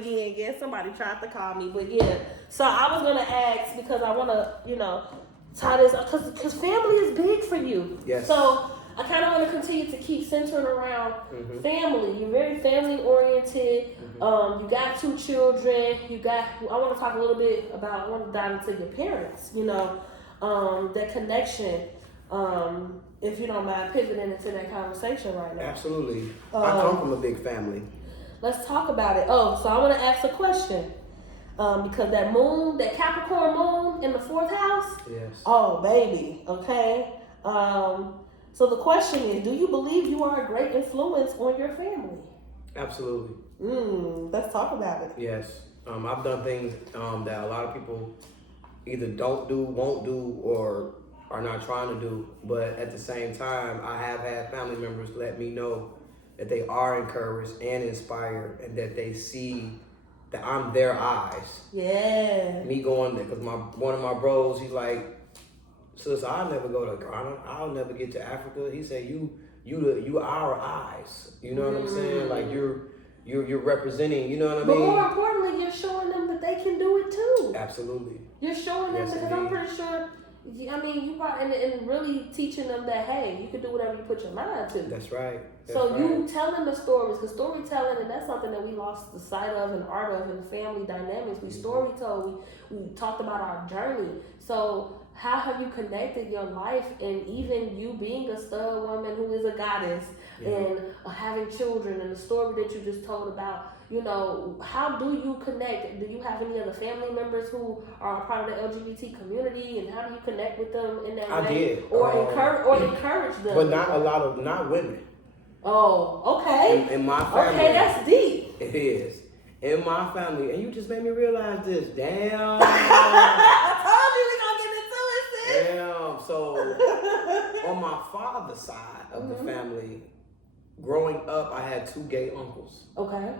Again, yeah, somebody tried to call me, but yeah. So I was gonna ask because I wanna, tie this because family is big for you. Yes. So I kind of want to continue to keep centering around Mm-hmm. family. You're very family oriented. Mm-hmm. You got 2 children. I want to talk a little bit about. I want to dive into your parents. That connection. If you don't mind pivoting into that conversation right now. Absolutely. I come from a big family. Let's talk about it. Oh, so I want to ask a question. Because that moon, that Capricorn moon in the 4th house. Yes. Oh, baby. Okay. So the question is, do you believe you are a great influence on your family? Absolutely. Let's talk about it. Yes. I've done things that a lot of people either don't do, won't do, or are not trying to do. But at the same time, I have had family members let me know that they are encouraged and inspired, and that they see that I'm their eyes. Yeah. Me going there, because one of my bros, he's like, sis, I'll never go to Ghana. I'll never get to Africa. He said, you our eyes. You know what I'm saying? Like you're representing. You know what I mean? But more importantly, you're showing them that they can do it too. Absolutely. You're showing them because I'm pretty sure. I mean, you probably and really teaching them that hey, you can do whatever you put your mind to. That's right. You telling the stories, because storytelling, and that's something that we lost the sight of and art of in family dynamics. We story told, we talked about our journey. So how have you connected your life, and even you being a stud woman who is a goddess, and having children, and the story that you just told about, how do you connect? Do you have any other family members who are a part of the LGBT community, and how do you connect with them in that way? I did. Or encourage them? But not women. Oh, okay. In my family. Okay, that's deep. It is. In my family, and you just made me realize this. Damn. I told you we gonna get into it, sis. Damn. So, on my father's side of the family, growing up, I had 2 gay uncles. Okay.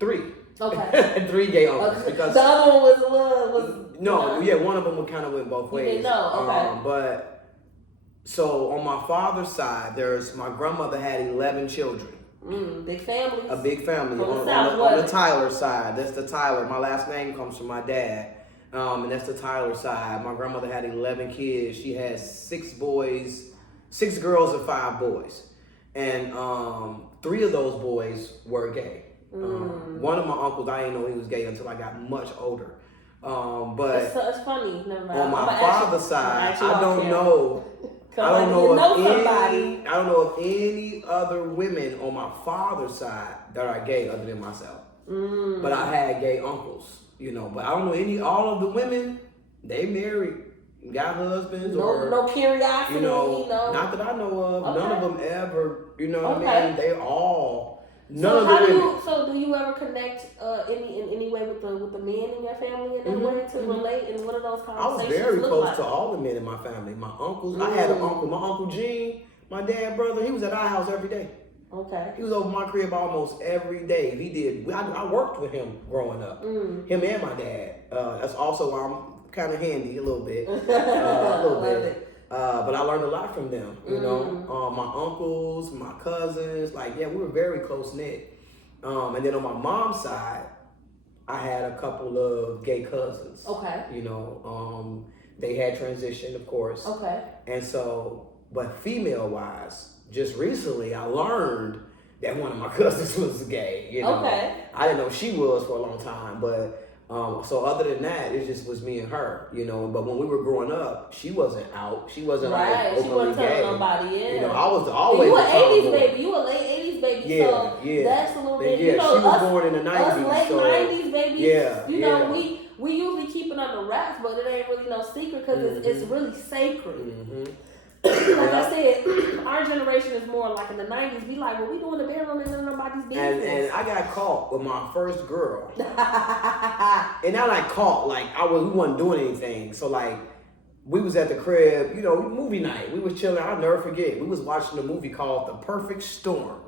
3. Okay. 3 gay uncles. Okay. Because the other one was no, yeah, one of them kind of went both ways. Okay. But so on my father's side, my grandmother had 11 children. Big family. A big family. On the Tyler side, that's the Tyler. My last name comes from my dad. And that's the Tyler side. My grandmother had 11 kids. She had 6 boys, 6 girls and 5 boys. And 3 of those boys were gay. One of my uncles, I didn't know he was gay until I got much older. But it's funny. Never mind. on my father's side, I don't know. I don't know of any other women on my father's side that are gay other than myself. But I had gay uncles, But I don't know all of the women. They married, got husbands, no curiosity, Not that I know of. Okay. None of them ever. You know what Okay. I mean? They all. So do you ever connect in any way with the men in your family in that way to relate? And what are those conversations? I was very close like? to all the men in my family. My uncles. I had an uncle. My uncle Gene, my dad brother. He was at our house every day. Okay. He was over my crib almost every day. He did. I worked with him growing up. Him and my dad. That's also why I'm kind of handy a little bit. A little bit. But I learned a lot from them, my uncles, my cousins, we were very close knit. And then on my mom's side, I had a couple of gay cousins. Okay. They had transitioned, of course. Okay. And so, but female wise, just recently I learned that one of my cousins was gay. Okay. I didn't know she was for a long time, but. So other than that, it just was me and her, But when we were growing up, she wasn't out. She wasn't right. Like she wasn't gay. telling nobody. Yeah. I was always. You were 80s baby. You were late 80s baby. Yeah, so yeah. That's a little bit. Yeah, she was born in the 90s. Us late so 90s baby. Yeah. We usually keep it under wraps, but it ain't really no secret because it's really sacred. Like I said, our generation is more like in the 90s. We like, well, we doing the bedroom and nobody's business. And I got caught with my first girl. And I caught, we wasn't doing anything. So we was at the crib, movie night. We was chilling. I'll never forget. We was watching a movie called The Perfect Storm.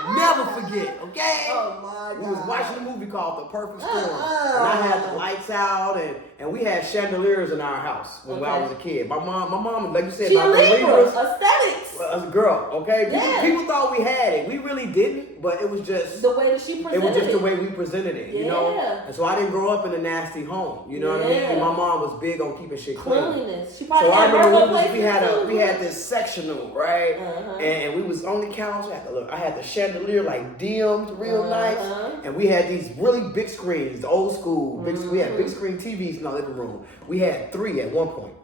I'll never forget, okay? Oh my God. We was watching a movie called The Perfect Storm. And I had the lights out and we had chandeliers in our house when I was a kid. My mom, like you said, she my Libra, Libras. aesthetics. Girl, okay? Yeah. People thought we had it. We really didn't. but it was just the way that she presented it. It was just the way we presented it, you know? And so I didn't grow up in a nasty home, you know what I mean? And my mom was big on keeping shit clean. Cleanliness. She probably so I remember we had had this sectional, right? And we was on the couch. I had the chandelier like dimmed real nice. And we had these really big screens, the old school. We had big screen TVs in our living room. We had 3 at one point.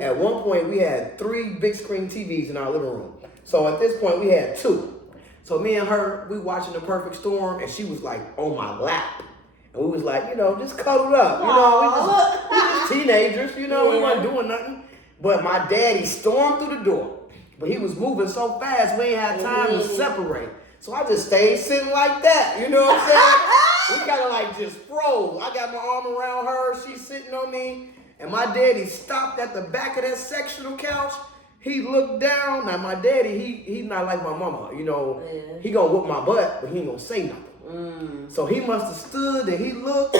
At one point, we had 3 big screen TVs in our living room. So at this point, we had 2. So me and her, we watching The Perfect Storm, and she was like on my lap. And we was like, you know, just cuddled up. You know, we just teenagers, you know, we weren't doing nothing. But my daddy stormed through the door. But he was moving so fast, we ain't had time to separate. So I just stayed sitting like that, you know what I'm saying? We kind of like just froze. I got my arm around her, she's sitting on me. And my daddy stopped at the back of that sectional couch. He looked down. Now my daddy, he's not like my mama. You know, he gonna whoop my butt, but he ain't gonna say nothing. So he must have stood and he looked,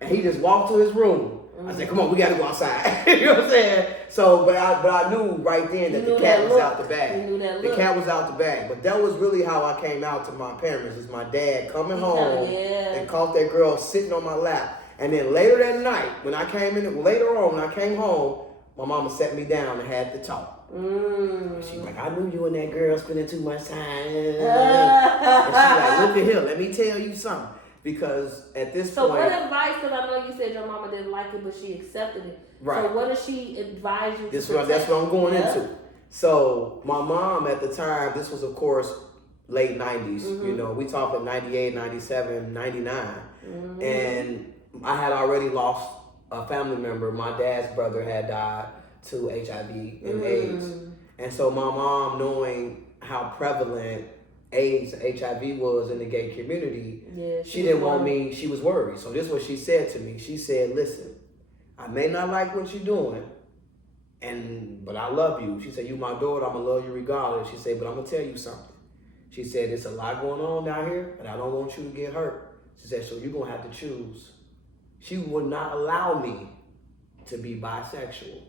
and he just walked to his room. I said, "Come on, we gotta go outside." You know what I'm saying? So, but I knew right then that the cat was out the bag. The cat was out the bag. But that was really how I came out to my parents. Is my dad coming home and caught that girl sitting on my lap. And then later that night, when I came home, my mama sat me down and had to talk. She's like, I knew you and that girl spending too much time. And she's like, look at here, let me tell you something. Because at this point... So what advice, because I know you said your mama didn't like it, but she accepted it. Right. So what did she advise you to protect? That's what I'm going into. So my mom at the time, this was of course late 90s. You know, we talking 98, 97, 99. And I had already lost a family member. My dad's brother had died to HIV and AIDS. And so my mom, knowing how prevalent AIDS, HIV was in the gay community, she didn't want me, she was worried. So this is what she said to me. She said, listen, I may not like what you're doing, but I love you. She said, you my daughter, I'm going to love you regardless. She said, but I'm going to tell you something. She said, there's a lot going on down here, and I don't want you to get hurt. She said, so you're going to have to choose. She would not allow me to be bisexual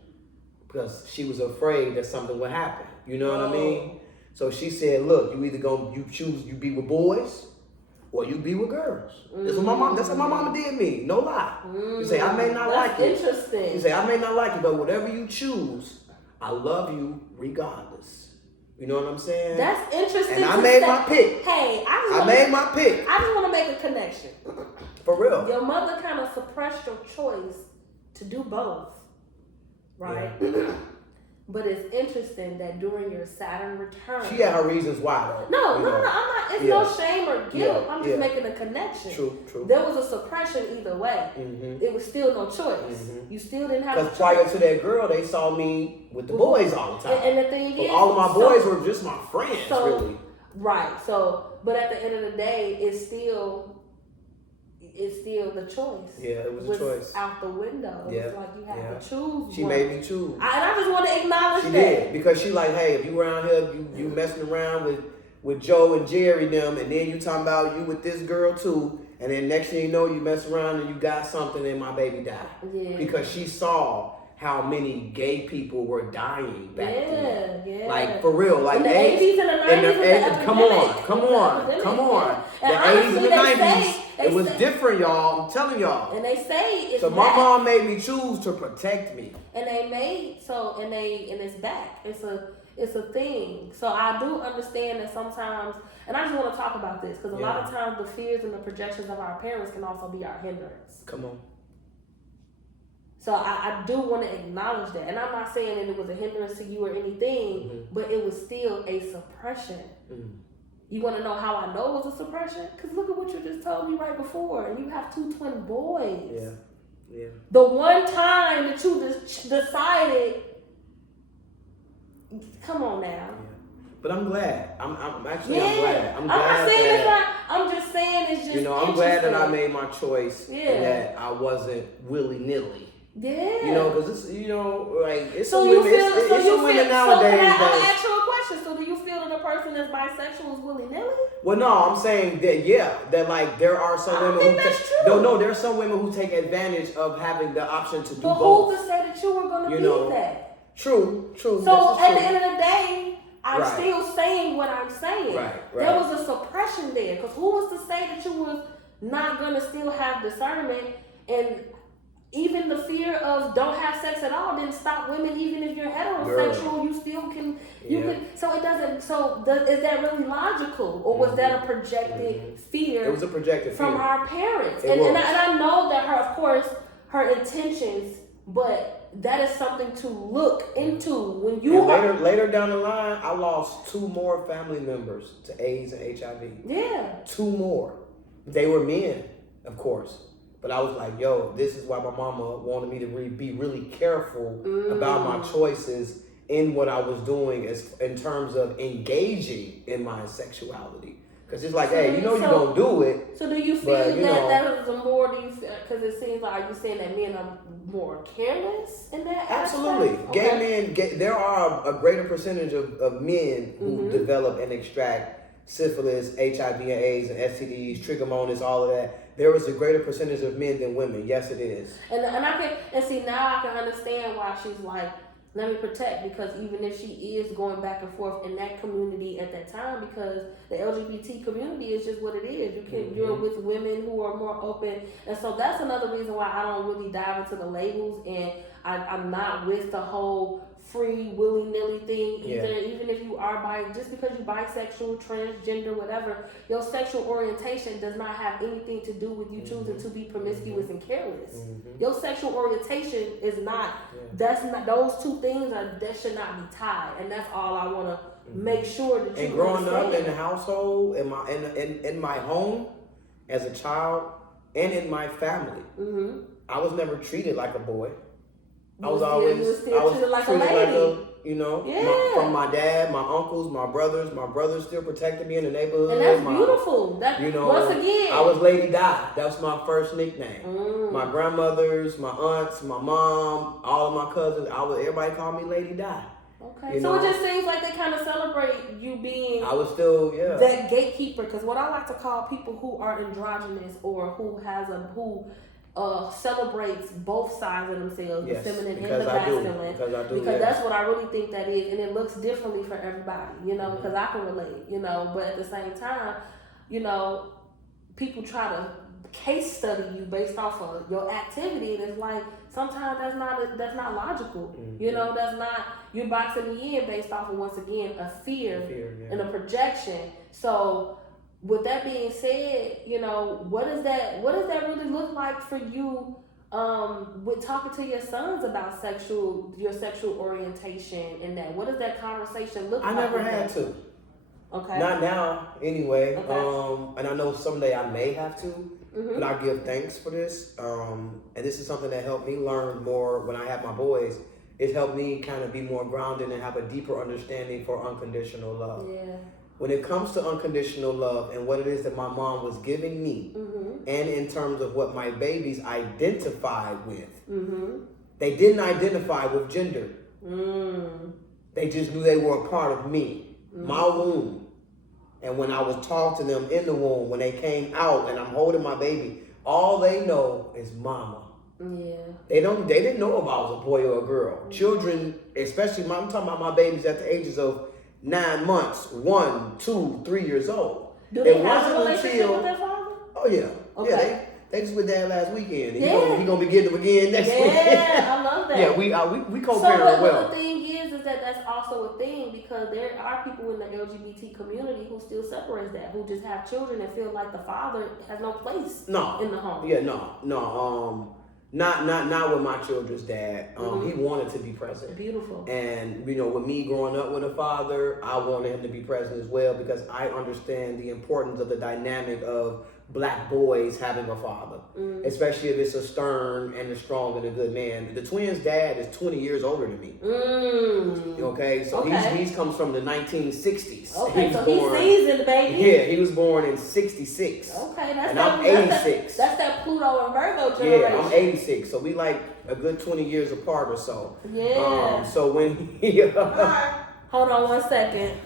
because she was afraid that something would happen. You know what I mean? So she said, look, you either you choose, you be with boys or you be with girls. That's what my mama did me. No lie. You say, I may not like it. That's interesting. You say, I may not like it, but whatever you choose, I love you regardless. You know what I'm saying? That's interesting. And I made my pick. Hey, I made my pick. I just want to make a connection. For real. Your mother kind of suppressed your choice to do both, right? Yeah. But it's interesting that during your Saturn return, she had her reasons why. No, I'm not. It's no shame or guilt. I'm just making a connection. True. There was a suppression either way. It was still no choice. You still didn't have. Because prior to that girl, they saw me with the boys all the time. And the thing is, all of my boys were just my friends, really. Right. So, but at the end of the day, it's still the choice. Yeah, it was a choice. Out the window. It's like you have to choose. She made me choose. And I just want to acknowledge that. She did. Because she like, hey, if you around here, you messing around with Joe and Jerry them, and then you talking about you with this girl too, and then next thing you know, you mess around and you got something and my baby died. Yeah. Because she saw how many gay people were dying back then. Yeah. Like, for real. Like, in the 80s and the 90s. Come on. The 80s and the 90s. It was different, y'all. I'm telling y'all. And they say it's so my mom made me choose to protect me. And it's back. It's a thing. So I do understand that sometimes, and I just want to talk about this because a lot of times the fears and the projections of our parents can also be our hindrance. Come on. So I do want to acknowledge that. And I'm not saying that it was a hindrance to you or anything, but it was still a suppression. You want to know how I know it was a suppression? Because look at what you just told me right before. And you have 2 twin boys. Yeah. The one time that you decided, come on now. Yeah. But I'm glad. I'm glad. I'm not saying it's not. I'm just saying it's just. I'm glad that I made my choice and that I wasn't willy-nilly. Yeah. Because it's, like, it's so some women, it's some women nowadays. I'm going to ask you a question. So do you feel that a person that's bisexual is willy-nilly? Well, no, I'm saying that like there are some women there are some women who take advantage of having the option to do both. But who to say that you were going to be that? True. So at the end of the day, I'm Right. still saying what I'm saying. Right. There was a suppression there. Because who was to say that you was not going to still have discernment? And even the fear of don't have sex at all didn't stop women. Even if you're heterosexual, you still can. You can. So it doesn't. So is that really logical, or was that a projected fear? It was a projected from fear. our parents. It And was. I know that of course, her intentions, but that is something to look into when you later down the line, I lost 2 more family members to AIDS and HIV. Yeah. 2 more. They were men, of course. But I was like, yo, this is why my mama wanted me to be really careful about my choices in what I was doing in terms of engaging in my sexuality. Because it's like, hey, you know you're going to do it. So do you feel that was more, because it seems like you're saying that men are more careless in that Absolutely. aspect? Gay men, there are a greater percentage of men who develop and extract syphilis, HIV and AIDS and STDs, trichomonas, all of that. There is a greater percentage of men than women. Yes, it is. And I can, and see, now I can understand why she's like, let me protect, because even if she is going back and forth in that community at that time, because the LGBT community is just what it is. You're with women who are more open, and so that's another reason why I don't really dive into the labels, and I'm not with the whole free willy-nilly thing either. Even if you are just because you're bisexual, transgender, whatever, your sexual orientation does not have anything to do with you choosing to be promiscuous and careless. Your sexual orientation is not, that's not, those two things that should not be tied, and that's all I want to make sure that you And growing understand. up in the household, in my home as a child, and in my family, I was never treated like a boy. I was treated like a lady. From my dad, my uncles, my brothers still protected me in the neighborhood. And that's beautiful. That's, once again, I was Lady Di. That was my first nickname. My grandmothers, my aunts, my mom, all of my cousins, everybody called me Lady Di. Okay. So it just seems like they kind of celebrate you being I was still, that gatekeeper, because what I like to call people who are androgynous or who celebrates both sides of themselves, the feminine and the masculine. Because that's what I really think that is, and it looks differently for everybody, because I can relate, but at the same time, people try to case study you based off of your activity, and it's like sometimes that's not logical. That's not, you're boxing me in based off of, once again, a fear and a projection. So with that being said, what does that really look like for you with talking to your sons about your sexual orientation and that? What does that conversation look like? I never had to. Okay. Not now, anyway. Okay. And I know someday I may have to, but I give thanks for this. And this is something that helped me learn more when I had my boys. It helped me kind of be more grounded and have a deeper understanding for unconditional love. Yeah. When it comes to unconditional love and what it is that my mom was giving me, and in terms of what my babies identified with, they didn't identify with gender. They just knew they were a part of me, my womb. And when I was taught to them in the womb, when they came out and I'm holding my baby, all they know is mama. Yeah. They didn't know if I was a boy or a girl. Children, especially I'm talking about my babies at the ages of 9 months, 1, 2, 3 years old. Do they have a relationship with their father? Oh yeah. Okay. Yeah, they just with dad last weekend. He gonna be getting them again next weekend. Yeah, I love that. Yeah, we co-parent well. So the thing is that that's also a thing, because there are people in the LGBT community who still separates that, who just have children and feel like the father has no place in the home. Yeah, no. Not with my children's dad. He wanted to be present. Beautiful. And with me growing up with a father, I wanted him to be present as well, because I understand the importance of the dynamic of Black boys having a father, especially if it's a stern and a strong and a good man. The twins' dad is 20 years older than me. Okay, so he comes from the 1960s. Okay, so he's seasoned, baby. Yeah, he was born in 66. Okay, I'm 86. That's that Pluto and Virgo generation. Yeah, I'm 86, so we like a good 20 years apart or so. Yeah. So when he... Hold on 1 second.